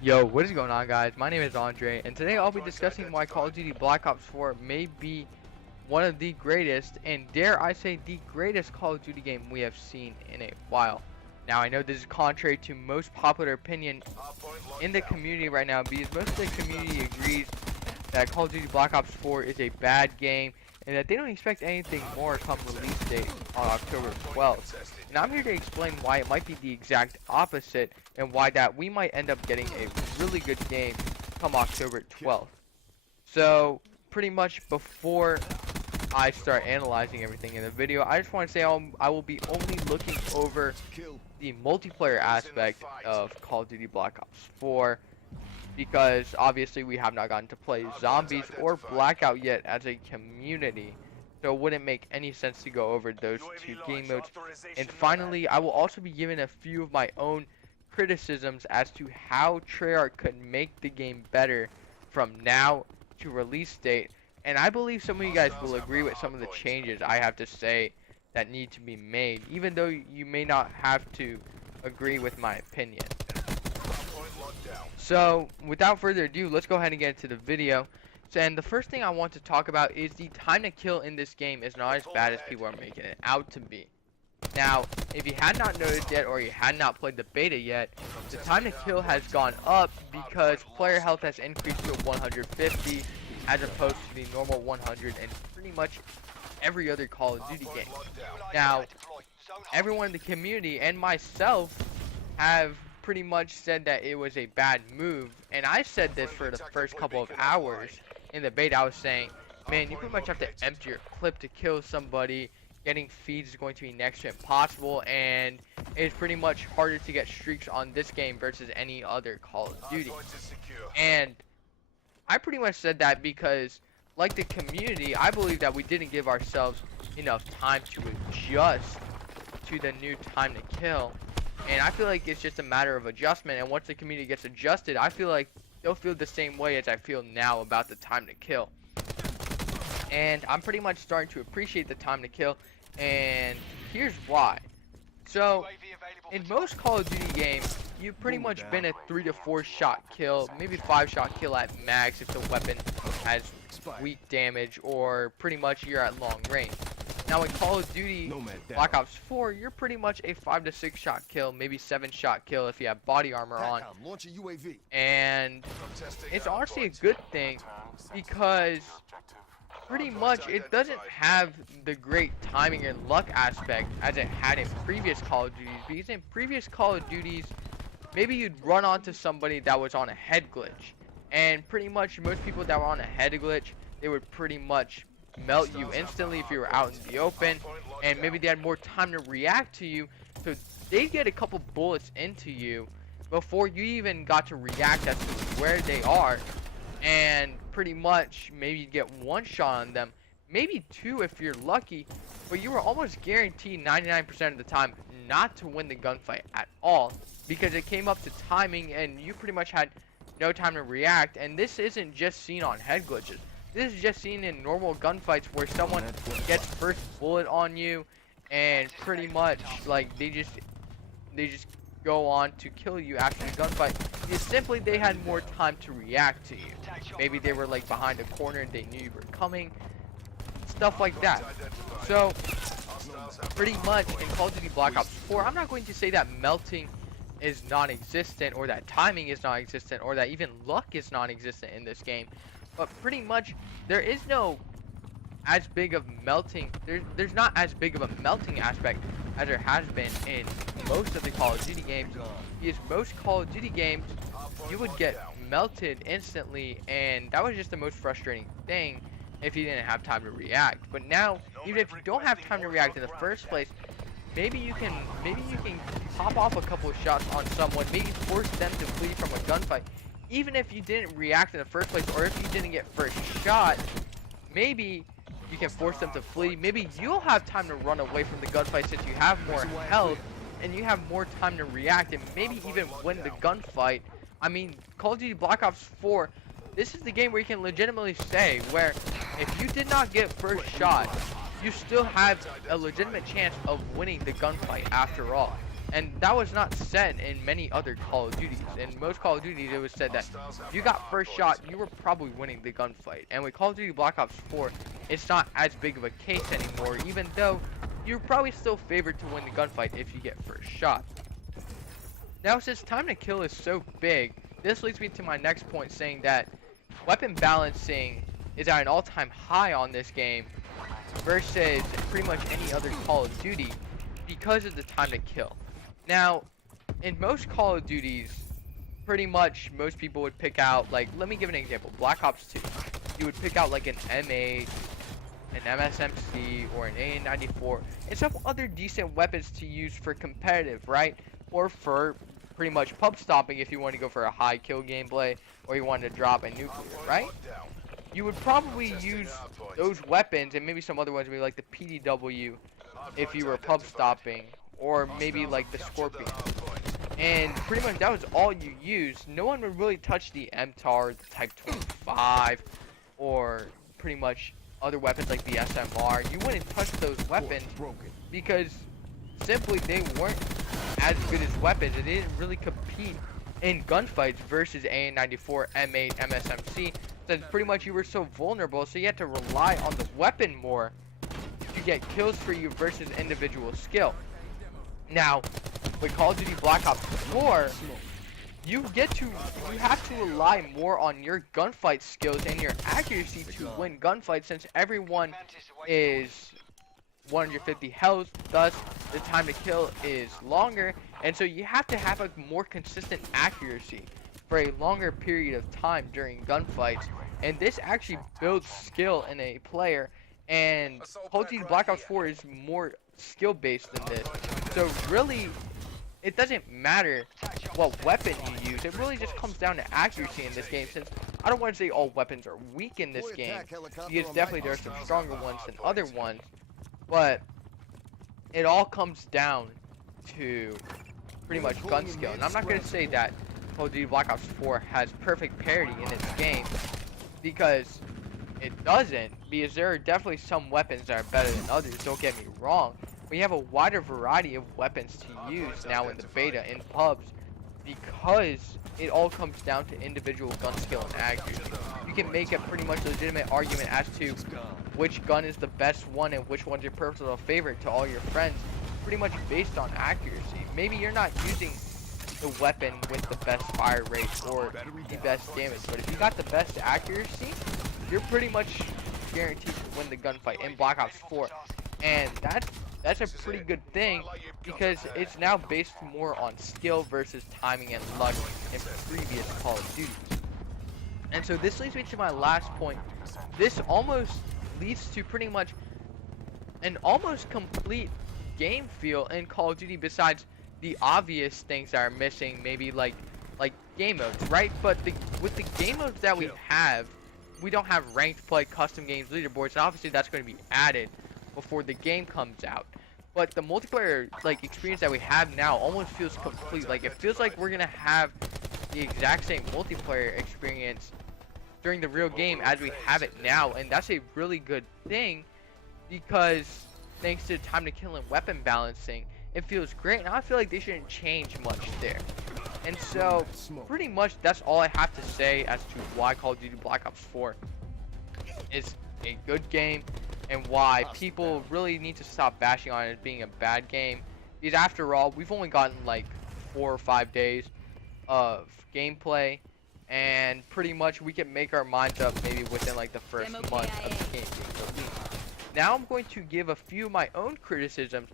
Yo, what is going on, guys? My name is Andre, and today I'll be discussing why Call of Duty Black Ops 4 may be one of the greatest, and dare I say the greatest Call of Duty game we have seen in a while. Now, I know this is contrary to most popular opinion in the community right now, because most of the community agrees that Call of Duty Black Ops 4 is a bad game, and that they don't expect anything more come release date on October 12th. And I'm here to explain why it might be the exact opposite, and why that we might end up getting a really good game come October 12th. So, pretty much before I start analyzing everything in the video, I just want to say I will be only looking over the multiplayer aspect of Call of Duty Black Ops 4, because obviously we have not gotten to play Zombies or Blackout yet as a community, so it wouldn't make any sense to go over those two game modes. And finally, I will also be giving a few of my own criticisms as to how Treyarch could make the game better from now to release date. And I believe some of you guys will agree with some of the changes I have to say that need to be made, even though you may not have to agree with my opinion. So, without further ado, let's go ahead and get into the video. And the first thing I want to talk about is the time to kill in this game is not as bad as people are making it out to be. Now, if you had not noticed yet, or you had not played the beta yet, the time to kill has gone up because player health has increased to 150 as opposed to the normal 100 in pretty much every other Call of Duty game. Now, everyone in the community and myself have pretty much said that it was a bad move, and I said this for the first couple of hours in the beta. I was saying, man, you pretty much have to empty your clip to kill somebody. Getting feeds is going to be next to impossible, and it's pretty much harder to get streaks on this game versus any other Call of Duty. And I pretty much said that because, like the community, I believe that we didn't give ourselves enough time to adjust to the new time to kill. And I feel like it's just a matter of adjustment, and once the community gets adjusted, I feel like they'll feel the same way as I feel now about the time to kill. And I'm pretty much starting to appreciate the time to kill, and here's why. So, in most Call of Duty games, you've pretty much been a 3 to 4 shot kill, maybe 5 shot kill at max if the weapon has weak damage, or pretty much you're at long range. Now in Call of Duty Black Ops 4, you're pretty much a 5 to 6 shot kill, maybe 7 shot kill if you have body armor on. And it's honestly a good thing because pretty much it doesn't have the great timing and luck aspect as it had in previous Call of Duties, because in previous Call of Duties maybe you'd run onto somebody that was on a head glitch, and pretty much most people that were on a head glitch, they would pretty much melt you instantly if you were out in the open, and maybe they had more time to react to you, so they'd get a couple bullets into you before you even got to react as to where they are, and pretty much maybe you'd get 1 shot on them, maybe 2 if you're lucky, but you were almost guaranteed 99% of the time not to win the gunfight at all, because it came up to timing and you pretty much had no time to react. And this isn't just seen on head glitches. This is just seen in normal gunfights where someone gets first bullet on you and pretty much like they just go on to kill you after the gunfight. It's simply they had more time to react to you. Maybe they were like behind a corner and they knew you were coming. Stuff like that. So pretty much in Call of Duty Black Ops 4, I'm not going to say that melting is non-existent, or that timing is non-existent, or that even luck is non-existent in this game. But pretty much there is no as big of melting, there's not as big of a melting aspect as there has been in most of the Call of Duty games, because most Call of Duty games you would get melted instantly, and that was just the most frustrating thing if you didn't have time to react. But now, even if you don't have time to react in the first place, maybe you can pop off a couple of shots on someone, maybe force them to flee from a gunfight. Even if you didn't react in the first place, or if you didn't get first shot, maybe you can force them to flee. Maybe you'll have time to run away from the gunfight since you have more health and you have more time to react, and maybe even win the gunfight. I mean, Call of Duty Black Ops 4, this is the game where you can legitimately say where if you did not get first shot, you still have a legitimate chance of winning the gunfight after all. And that was not said in many other Call of Duties. In most Call of Duties, it was said that if you got first shot, you were probably winning the gunfight. And with Call of Duty Black Ops 4, it's not as big of a case anymore, even though you're probably still favored to win the gunfight if you get first shot. Now, since time to kill is so big, this leads me to my next point, saying that weapon balancing is at an all-time high on this game versus pretty much any other Call of Duty because of the time to kill. Now, in most Call of Duties, pretty much most people would pick out, like, let me give an example. Black Ops 2, you would pick out like an M8, an MSMC, or an AN94, and some other decent weapons to use for competitive, right? Or for pretty much pub stopping if you want to go for a high kill gameplay, or you want to drop a nuclear, right? You would probably use those weapons and maybe some other ones, maybe like the PDW if you were pub stopping, or maybe like the Scorpion. And pretty much that was all you used. No one would really touch the MTAR, the Type 25, or pretty much other weapons like the SMR. You wouldn't touch those weapons because simply they weren't as good as weapons. It didn't really compete in gunfights versus AN94, M8, MSMC. Since pretty much you were so vulnerable, so you had to rely on the weapon more to get kills for you versus individual skill. Now, with Call of Duty Black Ops 4, you have to rely more on your gunfight skills and your accuracy to win gunfights, since everyone is 150 health, thus the time to kill is longer, and so you have to have a more consistent accuracy for a longer period of time during gunfights, and this actually builds skill in a player. And Call of Duty Black Ops 4 is more skill based than this, so really it doesn't matter what weapon you use. It really just comes down to accuracy in this game, since I don't want to say all weapons are weak in this game, because definitely there are some stronger ones than other ones, but it all comes down to pretty much gun skill. And I'm not going to say that Call of Duty Black Ops 4 has perfect parity in its game, because it doesn't, because there are definitely some weapons that are better than others, don't get me wrong. We have a wider variety of weapons to use now in the beta in pubs, because it all comes down to individual gun skill and accuracy. You can make a pretty much legitimate argument as to which gun is the best one and which one's your personal favorite to all your friends, pretty much based on accuracy. Maybe you're not using the weapon with the best fire rate or the best damage, but if you got the best accuracy, you're pretty much guaranteed to win the gunfight in Black Ops 4. And that's a pretty good thing, because it's now based more on skill versus timing and luck in previous Call of Duty. And so this leads me to my last point. This almost leads to pretty much an almost complete game feel in Call of Duty, besides the obvious things that are missing, maybe like game modes, right? But with the game modes that we have, we don't have ranked play, custom games, leaderboards, and obviously that's going to be added before the game comes out. But the multiplayer experience that we have now almost feels complete. Like, it feels like we're gonna have the exact same multiplayer experience during the real game as we have it now, and that's a really good thing, because thanks to time to kill and weapon balancing, it feels great, and I feel like they shouldn't change much there. And so pretty much that's all I have to say as to why Call of Duty Black Ops 4 is a good game, and why people really need to stop bashing on it as being a bad game, because after all, we've only gotten like 4 or 5 days of gameplay, and pretty much we can make our minds up maybe within like the first month of the game being released. Now I'm going to give a few of my own criticisms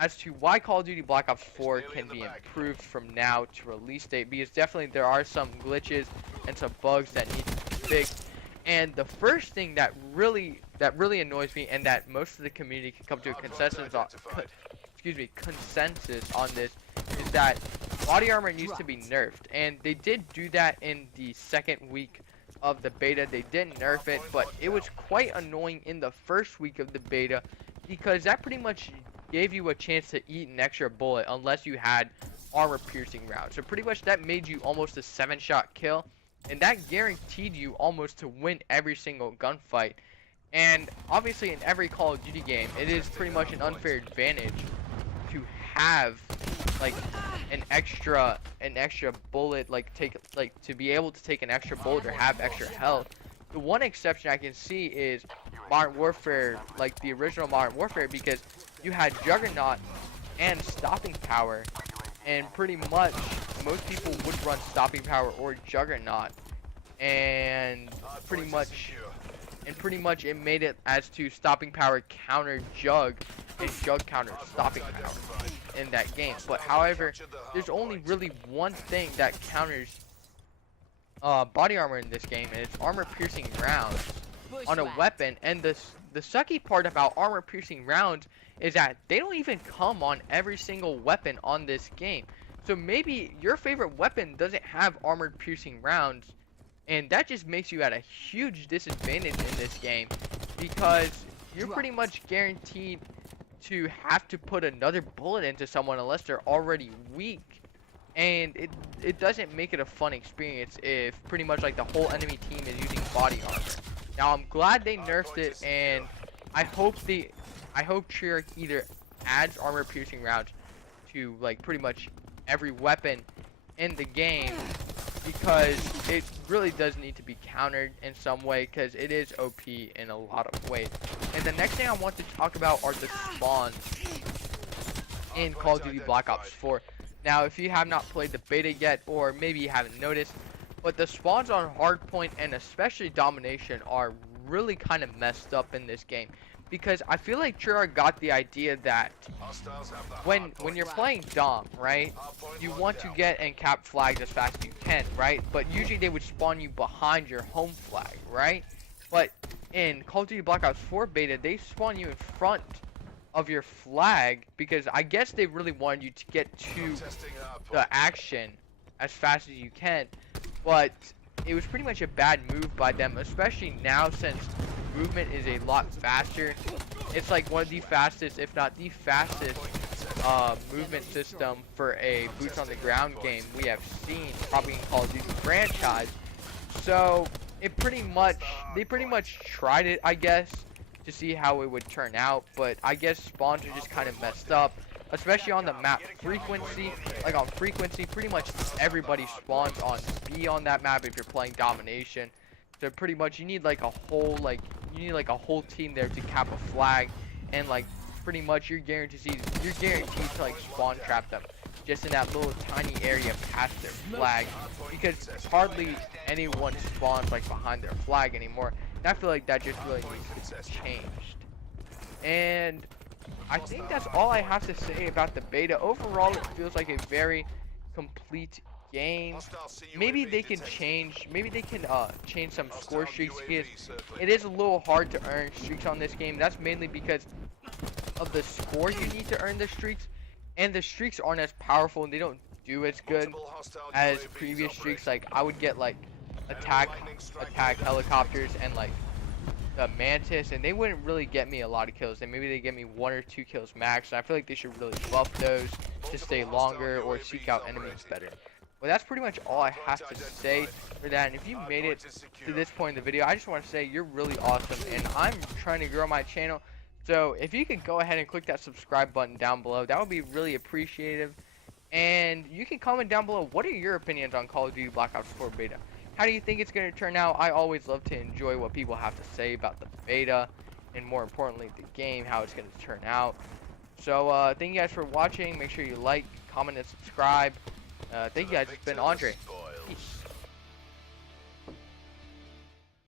as to why Call of Duty Black Ops 4 can be improved from now to release date, because definitely there are some glitches and some bugs that need to be fixed. And the first thing that really annoys me, and that most of the community can come to a consensus on, consensus on this, is that body armor needs to be nerfed. And they did do that in the second week of the beta. They didn't nerf it, but it was quite annoying in the first week of the beta, because that pretty much gave you a chance to eat an extra bullet unless you had armor piercing rounds. So pretty much that made you almost a 7-shot kill, and that guaranteed you almost to win every single gunfight. And obviously in every Call of Duty game, it is pretty much an unfair advantage to have like an extra bullet, like to be able to take an extra bullet or have extra health. The one exception I can see is Modern Warfare, like the original Modern Warfare, because you had Juggernaut and stopping power, and pretty much most people would run stopping power or Juggernaut, and pretty much it made it as to stopping power counter Jug and Jug counter stopping power in that game. But however, there's only really one thing that counters body armor in this game, and it's armor piercing rounds on a weapon. And the sucky part about armor piercing rounds is that they don't even come on every single weapon on this game. So maybe your favorite weapon doesn't have armor piercing rounds, and that just makes you at a huge disadvantage in this game, because you're pretty much guaranteed to have to put another bullet into someone unless they're already weak. And it doesn't make it a fun experience if pretty much like the whole enemy team is using body armor. Now I'm glad they nerfed it, and I hope Treyarch either adds armor piercing rounds to like pretty much every weapon in the game, because it really does need to be countered in some way, because it is OP in a lot of ways. And the next thing I want to talk about are the spawns in Call of Duty Black Ops 4. Now, if you have not played the beta yet, or maybe you haven't noticed, but the spawns on Hardpoint and especially Domination are really kind of messed up in this game, because I feel like Treyarch got the idea that when you're playing Dom, right, you want to get and cap flags as fast as you can, right? But usually they would spawn you behind your home flag, right? But in Call of Duty Black Ops 4 beta, they spawn you in front of your flag, because I guess they really wanted you to get to the action as fast as you can. But it was pretty much a bad move by them, especially now since movement is a lot faster. It's like one of the fastest, if not the fastest, movement system for a boots on the ground game we have seen probably in Call of Duty franchise. So they pretty much tried it, I guess, to see how it would turn out, but I guess spawns are just kind of messed up, especially on the map frequency. Like on frequency, pretty much everybody spawns on B on that map if you're playing Domination. So pretty much you need like a whole whole team there to cap a flag, and like pretty much you're guaranteed to like spawn trap them just in that little tiny area past their flag, because hardly anyone spawns like behind their flag anymore. And I feel like that just really needs to be changed. And I think that's all I have to say about the beta. Overall, it feels like a very complete game. Maybe they can change some score streaks, because it is a little hard to earn streaks on this game. That's mainly because of the score you need to earn the streaks, and the streaks aren't as powerful and they don't do as good as previous streaks. Like I would get like attack helicopters and like the Mantis, and they wouldn't really get me a lot of kills, and maybe they get me 1 or 2 kills max. And I feel like they should really buff those to stay longer or seek out enemies better. Well, that's pretty much all I have to say for that. And if you made it to this point in the video, I just want to say you're really awesome, and I'm trying to grow my channel. So if you could go ahead and click that subscribe button down below, that would be really appreciative. And you can comment down below, what are your opinions on Call of Duty Black Ops 4 beta? How do you think it's going to turn out? I always love to enjoy what people have to say about the beta, and more importantly, the game, how it's going to turn out. So thank you guys for watching. Make sure you like, comment, and subscribe. Thank you guys. It's been Andre.